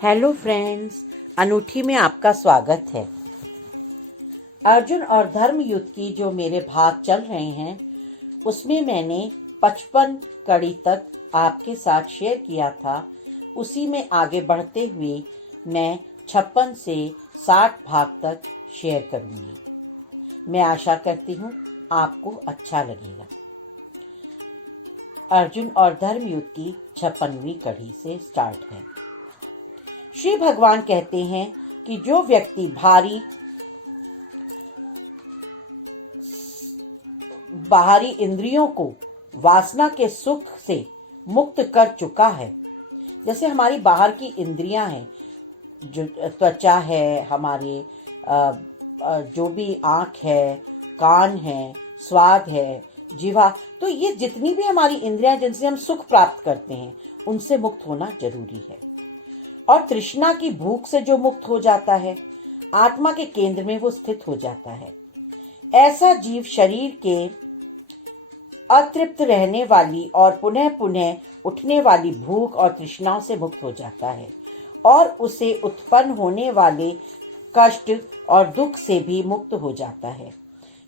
Hello friends, अनूठी में आपका स्वागत है। अर्जुन और धर्म युद्ध की जो मेरे भाग चल रहे हैं उसमें मैंने 55 कड़ी तक आपके साथ शेयर किया था। उसी में आगे बढ़ते हुए मैं 56 से 60 भाग तक शेयर करूंगी। मैं आशा करती हूँ आपको अच्छा लगेगा। अर्जुन और धर्म युद्ध की 56वीं कड़ी से स्टार्ट है। श्री भगवान कहते हैं कि जो व्यक्ति बाहरी इंद्रियों को वासना के सुख से मुक्त कर चुका है, जैसे हमारी बाहर की इंद्रियां हैं, जो त्वचा है, हमारे जो भी आँख है, कान है, स्वाद है, जीवा, तो ये जितनी भी हमारी इंद्रियां जिनसे हम सुख प्राप्त करते हैं उनसे मुक्त होना जरूरी है। और तृष्णा की भूख से जो मुक्त हो जाता है, आत्मा के केंद्र में वो स्थित हो जाता है। ऐसा जीव शरीर के अतृप्त रहने वाली और पुनः पुनः उठने वाली भूख और तृष्णाओं से मुक्त हो जाता है और उसे उत्पन्न होने वाले कष्ट और दुख से भी मुक्त हो जाता है।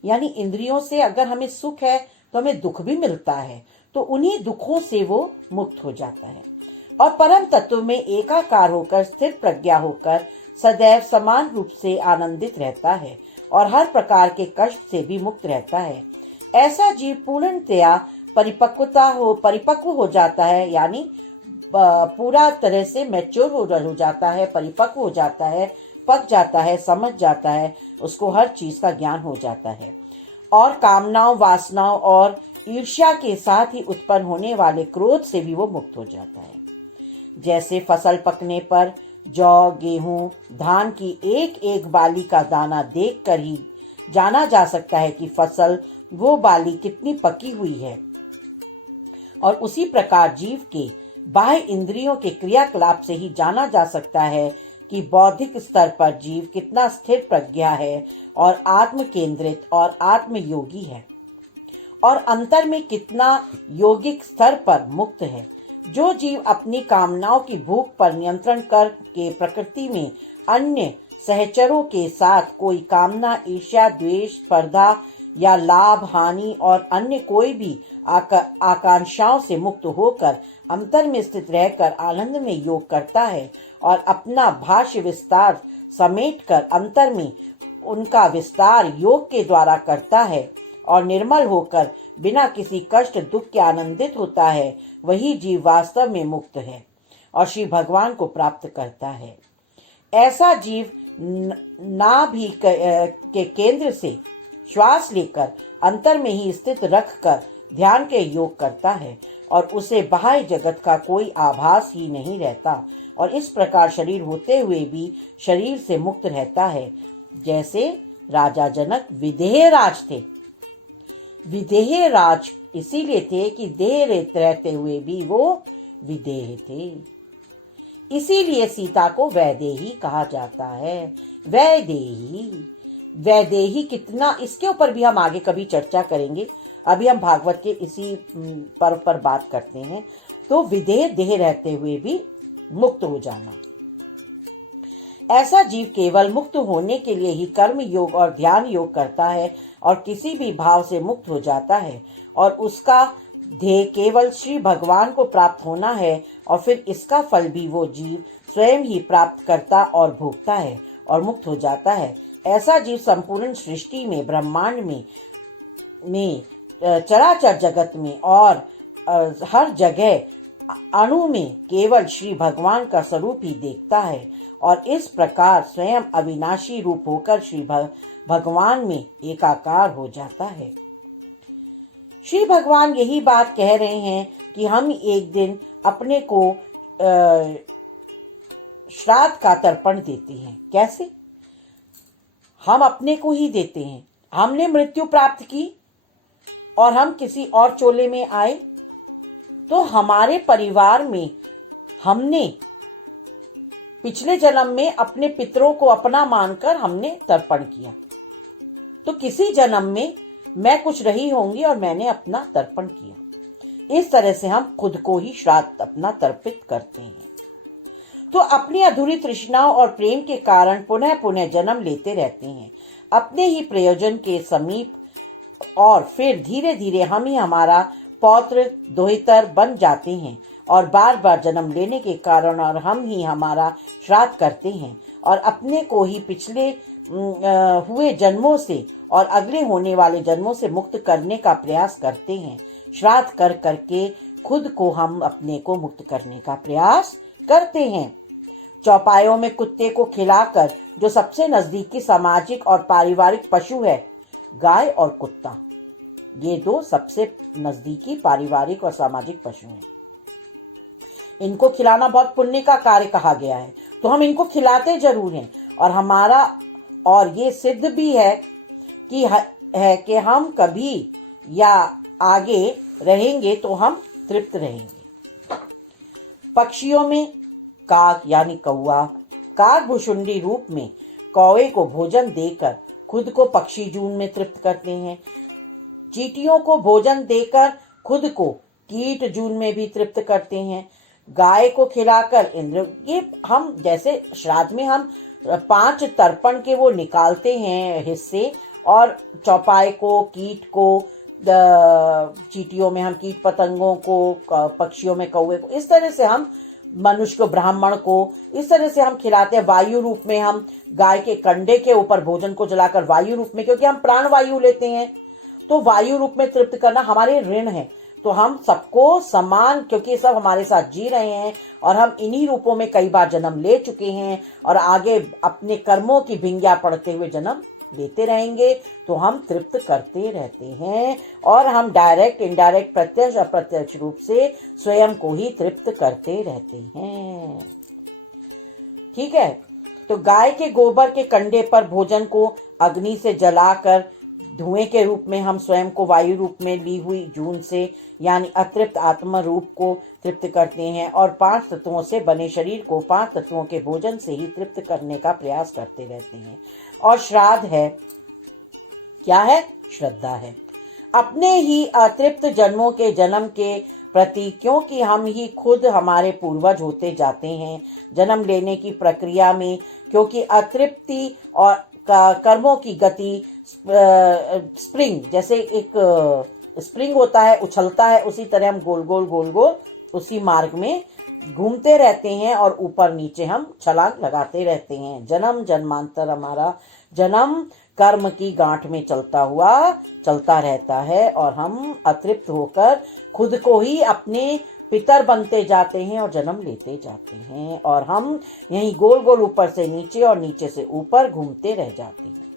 यानी इंद्रियों से अगर हमें सुख है तो हमें दुख भी मिलता है, तो उन्हीं दुखों से वो मुक्त हो जाता है और परम तत्व में एकाकार होकर स्थिर प्रज्ञा होकर सदैव समान रूप से आनंदित रहता है और हर प्रकार के कष्ट से भी मुक्त रहता है। ऐसा जीव पूर्णतया परिपक्व हो जाता है, यानी पूरा तरह से मैच्योर हो जाता है, परिपक्व हो जाता है, पक जाता है, समझ जाता है, उसको हर चीज का ज्ञान हो जाता है और कामनाओं, वासनाओं और ईर्ष्या के साथ ही उत्पन्न होने वाले क्रोध से भी वो मुक्त हो जाता है। जैसे फसल पकने पर जौ, गेहूं, धान की एक एक बाली का दाना देखकर ही जाना जा सकता है कि फसल, वो बाली कितनी पकी हुई है, और उसी प्रकार जीव के बाह्य इंद्रियों के क्रियाकलाप से ही जाना जा सकता है कि बौद्धिक स्तर पर जीव कितना स्थिर प्रज्ञा है और आत्म केंद्रित और आत्मयोगी है, और अंतर में कितना योगिक स्तर पर मुक्त है। जो जीव अपनी कामनाओं की भूख पर नियंत्रण करके प्रकृति में अन्य सहचरों के साथ कोई कामना, ईर्ष्या, द्वेष, स्पर्धा या लाभ, हानि और अन्य कोई भी आकांक्षाओं से मुक्त होकर अंतर में स्थित रहकर आनंद में योग करता है और अपना भाष्य विस्तार समेटकर अंतर में उनका विस्तार योग के द्वारा करता है और निर्मल होकर बिना किसी कष्ट, दुख के आनंदित होता है, वही जीव वास्तव में मुक्त है और श्री भगवान को प्राप्त करता है। ऐसा जीव नाभि के केंद्र से श्वास लेकर अंतर में ही स्थित रखकर ध्यान के योग करता है और उसे बाह्य जगत का कोई आभास ही नहीं रहता और इस प्रकार शरीर होते हुए भी शरीर से मुक्त रहता है। जैसे राजा जनक विदेह राज थे। विदेह राज इसीलिए थे कि देह रहते हुए भी वो विदेह थे, इसीलिए सीता को वैदेही कहा जाता है। वैदेही कितना, इसके ऊपर भी हम आगे कभी चर्चा करेंगे। अभी हम भागवत के इसी पर्व पर बात करते हैं। तो विदेह, देह रहते हुए भी मुक्त हो जाना। ऐसा जीव केवल मुक्त होने के लिए ही कर्म योग और ध्यान योग करता है और किसी भी भाव से मुक्त हो जाता है और उसका ध्येय केवल श्री भगवान को प्राप्त होना है और फिर इसका फल भी वो जीव स्वयं ही प्राप्त करता और भोगता है और मुक्त हो जाता है। ऐसा जीव संपूर्ण सृष्टि में, ब्रह्मांड में चराचर जगत में और हर जगह अणु में केवल श्री भगवान का स्वरूप ही देखता है और इस प्रकार स्वयं अविनाशी रूप होकर श्री भगवान में एकाकार हो जाता है। श्री भगवान यही बात कह रहे हैं कि हम एक दिन अपने को श्राद्ध का तर्पण देते हैं। कैसे? हम अपने को ही देते हैं। हमने मृत्यु प्राप्त की और हम किसी और चोले में आए, तो हमारे परिवार में हमने पिछले जन्म में अपने पितरों को अपना मानकर हमने तर्पण किया, तो किसी जन्म में मैं कुछ रही होंगी और मैंने अपना तर्पण किया। इस तरह से हम खुद को ही श्राद्ध अपना तर्पित करते हैं। तो अपनी अधूरी तृष्णाओं और प्रेम के कारण पुनः पुनः जन्म लेते रहते हैं अपने ही प्रयोजन के समीप, और फिर धीरे धीरे हम ही हमारा पौत्र दोहितर बन जाते हैं और बार बार जन्म लेने के कारण और हम ही हमारा श्राद्ध करते हैं और अपने को ही पिछले हुए जन्मों से और अगले होने वाले जन्मों से मुक्त करने का प्रयास करते हैं। श्राद्ध कर करके खुद को हम अपने को मुक्त करने का प्रयास करते हैं। चौपायों में कुत्ते को खिलाकर, जो सबसे नजदीकी सामाजिक और पारिवारिक पशु है, गाय और कुत्ता, ये दो सबसे नजदीकी पारिवारिक और सामाजिक पशु हैं। इनको खिलाना बहुत पुण्य का कार्य कहा गया है, तो हम इनको खिलाते जरूर हैं और ये सिद्ध भी है कि हम कभी या आगे रहेंगे तो हम तृप्त रहेंगे। पक्षियों में काक यानी कौवा काक भुशुंडी रूप में कौवे को भोजन देकर खुद को पक्षी जून में तृप्त करते हैं। चींटियों को भोजन देकर खुद को कीट जून में भी तृप्त करते हैं। गाय को खिलाकर इंद्र, ये हम जैसे श्राद्ध में हम 5 तर्पण के वो निकालते हैं हिस्से, और चौपाई को, कीट को, चींटियों में हम कीट पतंगों को, पक्षियों में कौवे को, इस तरह से हम मनुष्य को, ब्राह्मण को इस तरह से हम खिलाते हैं। वायु रूप में हम गाय के कंडे के ऊपर भोजन को जलाकर वायु रूप में, क्योंकि हम प्राण वायु लेते हैं, तो वायु रूप में तृप्त करना हमारे ऋण है। तो हम सबको समान, क्योंकि सब हमारे साथ जी रहे हैं और हम इन्हीं रूपों में कई बार जन्म ले चुके हैं और आगे अपने कर्मों की भिंगिया पड़ते हुए जन्म लेते रहेंगे, तो हम तृप्त करते रहते हैं और हम डायरेक्ट, इनडायरेक्ट, प्रत्यक्ष अप्रत्यक्ष रूप से स्वयं को ही तृप्त करते रहते हैं। ठीक है, तो गाय के गोबर के कंडे पर भोजन को अग्नि से जलाकर धुएं के रूप में हम स्वयं को वायु रूप में ली हुई जून से यानी अतृप्त आत्मा रूप को तृप्त करते हैं और 5 तत्वों से बने शरीर को 5 तत्वों के भोजन से ही तृप्त करने का प्रयास करते रहते हैं। और श्राद्ध है, क्या है? श्रद्धा है अपने ही अतृप्त जन्मों के जन्म के प्रति, क्योंकि हम ही खुद हमारे पूर्वज होते जाते हैं जन्म लेने की प्रक्रिया में, क्योंकि अतृप्ति और कर्मों की गति स्प्रिंग, जैसे एक स्प्रिंग होता है, उछलता है, उसी तरह हम गोल गोल उसी मार्ग में घूमते रहते हैं और ऊपर नीचे हम छलांग लगाते रहते हैं। जन्म जन्मांतर हमारा जन्म कर्म की गांठ में चलता रहता है और हम अतृप्त होकर खुद को ही अपने पितर बनते जाते हैं और जन्म लेते जाते हैं और हम यहीं गोल गोल ऊपर से नीचे और नीचे से ऊपर घूमते रह जाते हैं।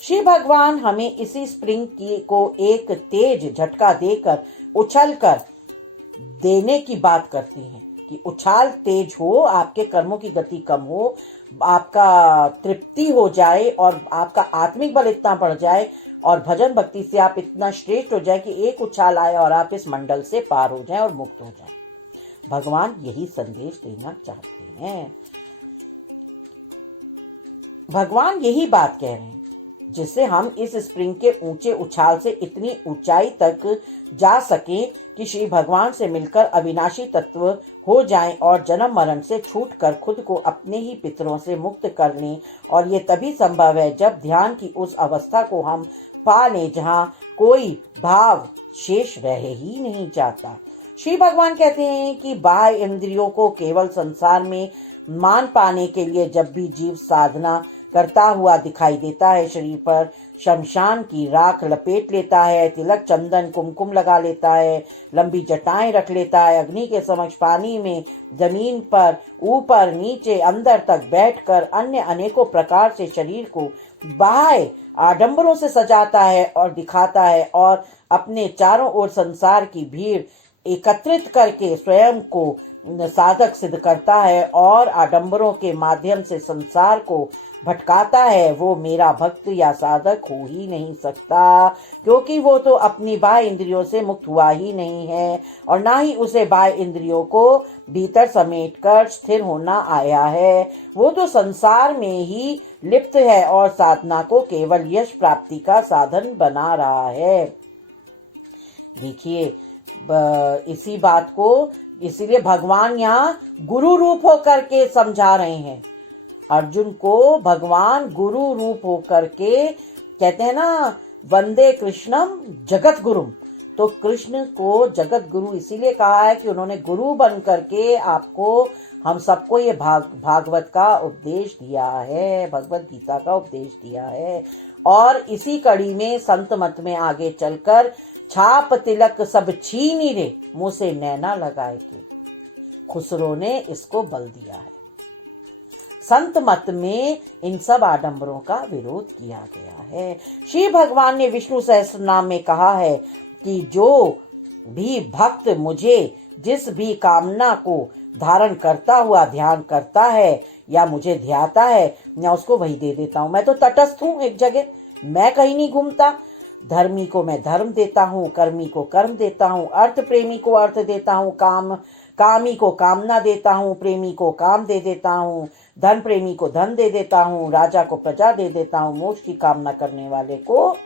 श्री भगवान हमें इसी स्प्रिंग को एक तेज झटका देकर उछल कर देने की बात करते हैं कि उछाल तेज हो, आपके कर्मों की गति कम हो, आपका तृप्ति हो जाए और आपका आत्मिक बल इतना बढ़ जाए और भजन भक्ति से आप इतना श्रेष्ठ हो जाए कि एक उछाल आए और आप इस मंडल से पार हो जाएं और मुक्त हो जाएं। भगवान यही संदेश देना चाहते हैं। भगवान यही बात कह रहे हैं, जिससे हम इस स्प्रिंग के ऊंचे उछाल से इतनी ऊंचाई तक जा सकें कि श्री भगवान से मिलकर अविनाशी तत्व हो जाएं और जन्म मरण से छूटकर खुद को अपने ही पितरों से मुक्त कर लें। और ये तभी संभव है जब ध्यान की उस अवस्था को हम पा लें जहां कोई भाव शेष रह ही नहीं जाता। श्री भगवान कहते हैं कि बाह्य इंद्रियों को केवल संसार में मान पाने के लिए जब भी जीव साधना करता हुआ दिखाई देता है, शरीर पर शमशान की राख लपेट लेता है, तिलक चंदन कुमकुम लगा लेता है, लंबी जटाएं रख लेता है, अग्नि के समक्ष पानी में, जमीन पर, ऊपर नीचे, अंदर तक बैठकर अन्य अनेकों प्रकार से शरीर को बाह्य आडंबरों से सजाता है और दिखाता है और अपने चारों ओर संसार की भीड़ एकत्रित करके स्वयं को साधक सिद्ध करता है और आडंबरों के माध्यम से संसार को भटकाता है, वो मेरा भक्त या साधक हो ही नहीं सकता, क्योंकि वो तो अपनी बाह्य इंद्रियों से मुक्त हुआ ही नहीं है और ना ही उसे बाह्य इंद्रियों को भीतर समेटकर स्थिर होना आया है। वो तो संसार में ही लिप्त है और साधना को केवल यश प्राप्ति का साधन बना रहा है। देखिए, इसी बात को इसीलिए भगवान यहाँ गुरु रूप होकर के समझा रहे हैं। अर्जुन को भगवान गुरु रूप होकर के कहते हैं ना, वंदे कृष्णम जगत गुरुम। तो कृष्ण को जगत गुरु इसीलिए कहा है कि उन्होंने गुरु बन करके आपको, हम सबको ये भागवत का उपदेश दिया है, भगवत गीता का उपदेश दिया है। और इसी कड़ी में संत मत में आगे चलकर छाप तिलक सब छीनी रे, मुंह से नैना लगाए के, खुसरो ने इसको बल दिया है। संत मत में इन सब आडंबरों का विरोध किया गया है। श्री भगवान ने विष्णु सहस्त्रनाम में कहा है कि जो भी भक्त मुझे जिस भी कामना को धारण करता हुआ ध्यान करता है या मुझे ध्याता है, मैं उसको वही दे देता हूँ। मैं तो तटस्थ हूँ एक जगह, मैं कहीं नहीं घूमता। धर्मी को मैं धर्म देता हूँ, कर्मी को कर्म देता हूँ, अर्थ प्रेमी को अर्थ देता हूँ, कामी को कामना देता हूँ, प्रेमी को काम दे देता हूँ, धन प्रेमी को धन दे देता हूँ, राजा को प्रजा दे देता हूँ, मोक्ष की कामना करने वाले को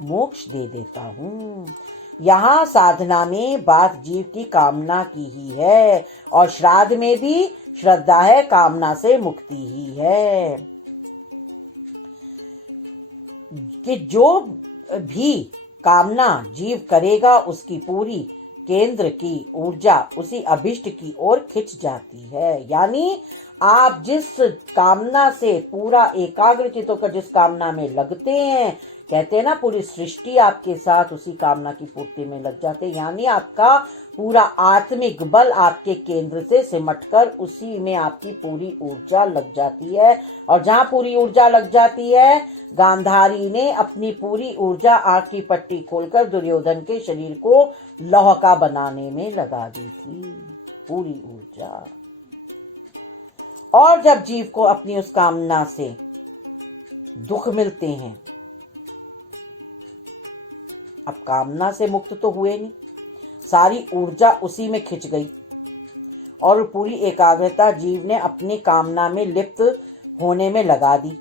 मोक्ष दे देता हूँ। यहाँ साधना में बात जीव की कामना की ही है, और श्राद्ध में भी श्रद्धा है, कामना से मुक्ति ही है। कि जो भी कामना जीव करेगा उसकी पूरी केंद्र की ऊर्जा उसी अभिष्ट की ओर खिंच जाती है। यानी आप जिस कामना से पूरा एकाग्रचित होकर जिस कामना में लगते हैं, कहते हैं ना, पूरी सृष्टि आपके साथ उसी कामना की पूर्ति में लग जाते हैं। यानी आपका पूरा आत्मिक बल आपके केंद्र से सिमटकर उसी में आपकी पूरी ऊर्जा लग जाती है। और जहाँ पूरी ऊर्जा लग जाती है, गांधारी ने अपनी पूरी ऊर्जा आग की पट्टी खोलकर दुर्योधन के शरीर को लौह का बनाने में लगा दी थी, पूरी ऊर्जा। और जब जीव को अपनी उस कामना से दुख मिलते हैं, अब कामना से मुक्त तो हुए नहीं, सारी ऊर्जा उसी में खिंच गई और पूरी एकाग्रता जीव ने अपनी कामना में लिप्त होने में लगा दी।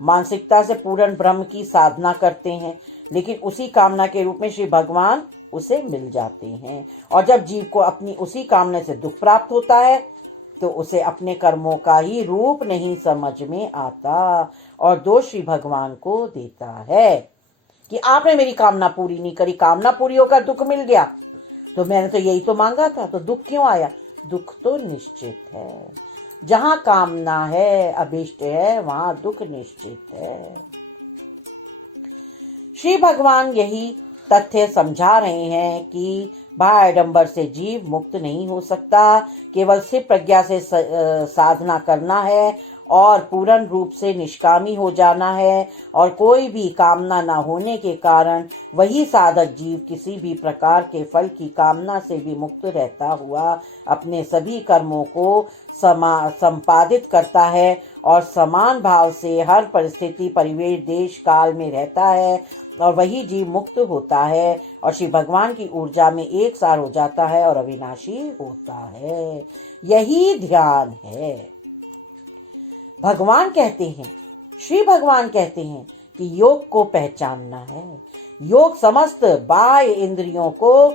मानसिकता से पूर्ण ब्रह्म की साधना करते हैं, लेकिन उसी कामना के रूप में श्री भगवान उसे मिल जाते हैं। और जब जीव को अपनी उसी कामना से दुख प्राप्त होता है तो उसे अपने कर्मों का ही रूप नहीं समझ में आता और दोष श्री भगवान को देता है कि आपने मेरी कामना पूरी नहीं करी, कामना पूरी होकर दुख मिल गया, तो मैंने तो यही तो मांगा था, तो दुख क्यों आया? दुख तो निश्चित है। जहां कामना है, अभिष्ट है, वहां दुख निश्चित है। श्री भगवान यही तथ्य समझा रहे हैं कि बाह्याडंबर से जीव मुक्त नहीं हो सकता, केवल सिर्फ प्रज्ञा से साधना करना है और पूर्ण रूप से निष्कामी हो जाना है। और कोई भी कामना न होने के कारण वही साधक जीव किसी भी प्रकार के फल की कामना से भी मुक्त रहता हुआ अपने सभी कर्मों को संपादित करता है और समान भाव से हर परिस्थिति, परिवेश, देश, काल में रहता है और वही जीव मुक्त होता है और श्री भगवान की ऊर्जा में एक सार हो जाता है और अविनाशी होता है। यही ध्यान है। भगवान कहते हैं, श्री भगवान कहते हैं कि योग को पहचानना है। योग समस्त बाह्य इंद्रियों को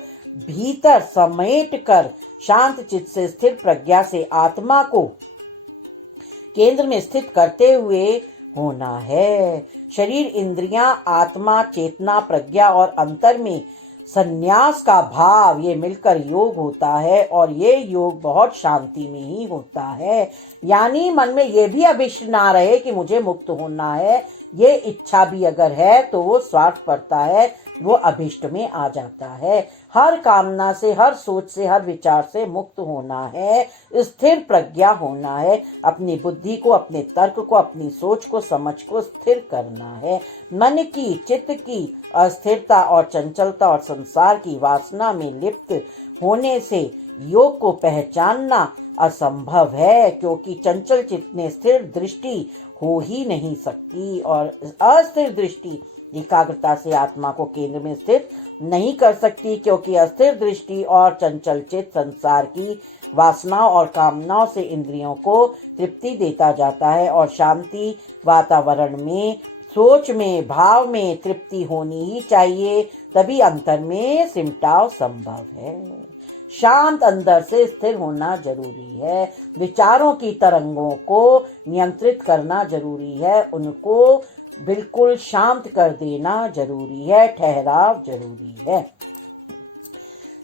भीतर समेट कर शांत चित्त से स्थिर प्रज्ञा से आत्मा को केंद्र में स्थित करते हुए होना है। शरीर, इंद्रियां, आत्मा, चेतना, प्रज्ञा और अंतर में संन्यास का भाव, ये मिलकर योग होता है और ये योग बहुत शांति में ही होता है। यानी मन में ये भी अभिष्ट ना रहे कि मुझे मुक्त होना है, ये इच्छा भी अगर है तो वो स्वार्थ पड़ता है, वो अभिष्ट में आ जाता है। हर कामना से, हर सोच से, हर विचार से मुक्त होना है, स्थिर प्रज्ञा होना है, अपनी बुद्धि को, अपने तर्क को, अपनी सोच को, समझ को स्थिर करना है। मन की, चित्त की अस्थिरता और चंचलता और संसार की वासना में लिप्त होने से योग को पहचानना असंभव है, क्योंकि चंचल चित्त में स्थिर दृष्टि हो ही नहीं सकती और अस्थिर दृष्टि एकाग्रता से आत्मा को केंद्र में स्थित नहीं कर सकती, क्योंकि अस्थिर दृष्टि और चंचल चित्त संसार की वासनाओं और कामनाओं से इंद्रियों को तृप्ति देता जाता है और शांति वातावरण में, सोच में, भाव में तृप्ति होनी ही चाहिए, तभी अंतर में सिमटाव संभव है। शांत अंदर से स्थिर होना जरूरी है। विचारों की तरंगों को नियंत्रित करना जरूरी है, उनको बिल्कुल शांत कर देना जरूरी है, ठहराव जरूरी है।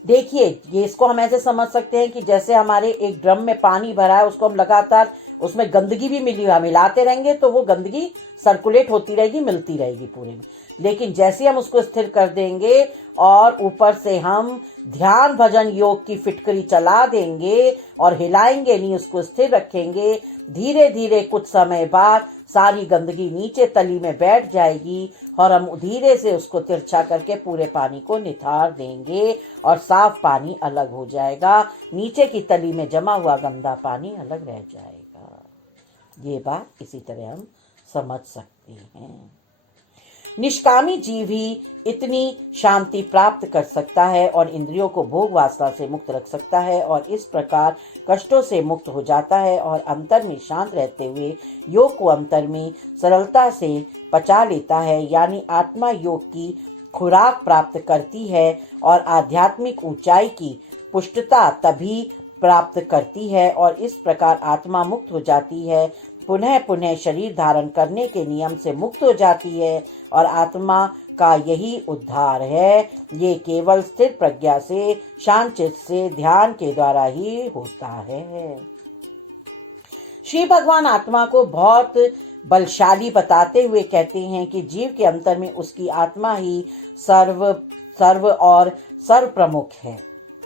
देखिए, ये इसको हम ऐसे समझ सकते हैं कि जैसे हमारे एक ड्रम में पानी भरा है, उसको हम लगातार उसमें गंदगी भी मिलाते रहेंगे तो वो गंदगी सर्कुलेट होती रहेगी, मिलती रहेगी पूरे में। लेकिन जैसे हम उसको स्थिर कर देंगे और ऊपर से हम ध्यान भजन योग की फिटकरी चला देंगे और हिलाएंगे नहीं, उसको स्थिर रखेंगे, धीरे धीरे कुछ समय बाद सारी गंदगी नीचे तली में बैठ जाएगी और हम धीरे से उसको तिरछा करके पूरे पानी को निथार देंगे और साफ पानी अलग हो जाएगा, नीचे की तली में जमा हुआ गंदा पानी अलग रह जाएगा। ये बात इसी तरह हम समझ सकते हैं। निष्कामी जीव ही इतनी शांति प्राप्त कर सकता है और इंद्रियों को भोग वासना से मुक्त रख सकता है और इस प्रकार कष्टों से मुक्त हो जाता है और अंतर में शांत रहते हुए योग को अंतर में सरलता से पचा लेता है। यानी आत्मा योग की खुराक प्राप्त करती है और आध्यात्मिक ऊंचाई की पुष्टता तभी प्राप्त करती है और इस प्रकार आत्मा मुक्त हो जाती है, पुनः पुनः शरीर धारण करने के नियम से मुक्त हो जाती है और आत्मा का यही उद्धार है। ये केवल स्थिर प्रज्ञा से, शांत चित्त से, ध्यान के द्वारा ही होता है। श्री भगवान आत्मा को बहुत बलशाली बताते हुए कहते हैं कि जीव के अंतर में उसकी आत्मा ही सर्व और सर्व प्रमुख है।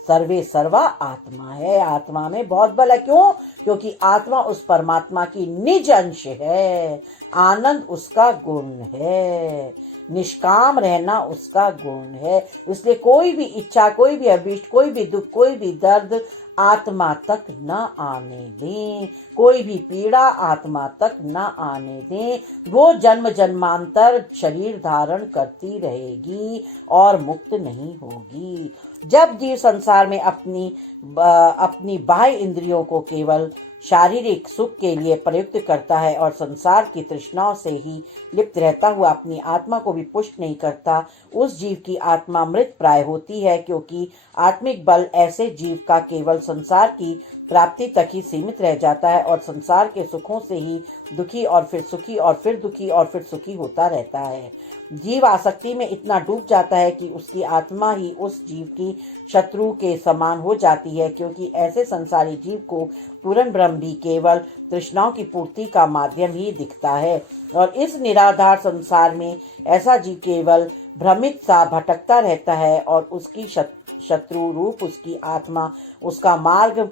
सर्वे सर्वा आत्मा है, आत्मा में बहुत बल है। क्यों? क्योंकि आत्मा उस परमात्मा की निज अंश है, आनंद उसका गुण है, निष्काम रहना उसका गुण है। इसलिए कोई भी इच्छा, कोई भी अभीष्ट, कोई भी दुख, कोई भी दर्द आत्मा तक न आने दें, कोई भी पीड़ा आत्मा तक न आने दें। वो जन्म जन्मांतर शरीर धारण करती रहेगी और मुक्त नहीं होगी। जब जीव संसार में अपनी बाह्य इंद्रियों को केवल शारीरिक सुख के लिए प्रयुक्त करता है और संसार की तृष्णाओं से ही लिप्त रहता हुआ अपनी आत्मा को भी पुष्ट नहीं करता, उस जीव की आत्मा मृत प्राय होती है। क्योंकि आत्मिक बल ऐसे जीव का केवल संसार की प्राप्ति तक ही सीमित रह जाता है और संसार के सुखों से ही दुखी और फिर सुखी और फिर दुखी और फिर सुखी होता रहता है। जीव आसक्ति में इतना डूब जाता है कि उसकी आत्मा ही उस जीव की शत्रु के समान हो जाती है। क्योंकि ऐसे संसारी जीव को पूर्ण ब्रह्म भी केवल तृष्णाओं की पूर्ति का माध्यम ही दिखता है और इस निराधार संसार में ऐसा जीव केवल भ्रमित सा भटकता रहता है और उसकी शत्रु रूप उसकी आत्मा उसका मार्ग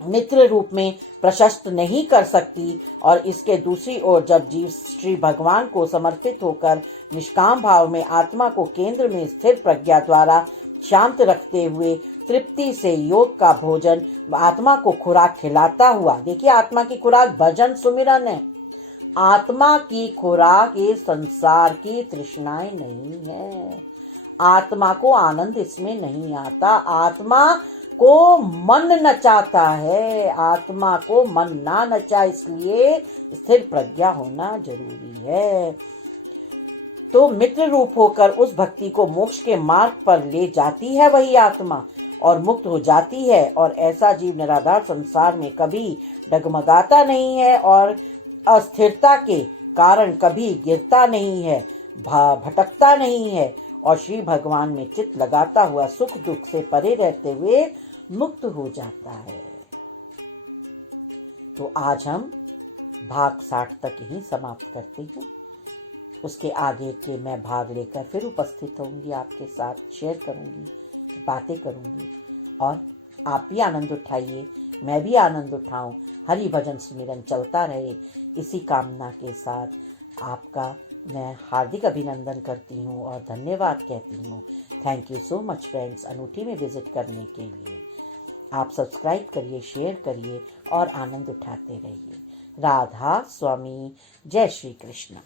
मित्र रूप में प्रशस्त नहीं कर सकती। और इसके दूसरी ओर जब जीव श्री भगवान को समर्पित होकर निष्काम भाव में आत्मा को केंद्र में स्थिर प्रज्ञा द्वारा शांत रखते हुए तृप्ति से योग का भोजन आत्मा को खुराक खिलाता हुआ, देखिए आत्मा की खुराक भजन सुमिरन है। आत्मा की खुराक ये संसार की तृष्णाएं नहीं है, आत्मा को आनंद इसमें नहीं आता, आत्मा को मन नचाता है, आत्मा को मन ना नचा, इसलिए स्थिर प्रज्ञा होना जरूरी है। तो मित्र रूप होकर उस भक्ति को मोक्ष के मार्ग पर ले जाती है वही आत्मा और मुक्त हो जाती है। और ऐसा जीव निराधार संसार में कभी डगमगाता नहीं है और अस्थिरता के कारण कभी गिरता नहीं है, भटकता नहीं है और श्री भगवान में चित्त लगाता हुआ सुख दुख से परे रहते हुए मुक्त हो जाता है। तो आज हम भाग 60 तक ही समाप्त करते हैं। उसके आगे के मैं भाग लेकर फिर उपस्थित होंगी, आपके साथ शेयर करूंगी, बातें करूंगी और आप भी आनंद उठाइए, मैं भी आनंद उठाऊं, हरि भजन सुमिरन चलता रहे। इसी कामना के साथ आपका मैं हार्दिक अभिनंदन करती हूँ और धन्यवाद कहती हूँ। Thank you so much friends, अनूठी में विजिट करने के लिए। आप सब्सक्राइब करिए, शेयर करिए और आनंद उठाते रहिए। राधा स्वामी, जय श्री कृष्ण।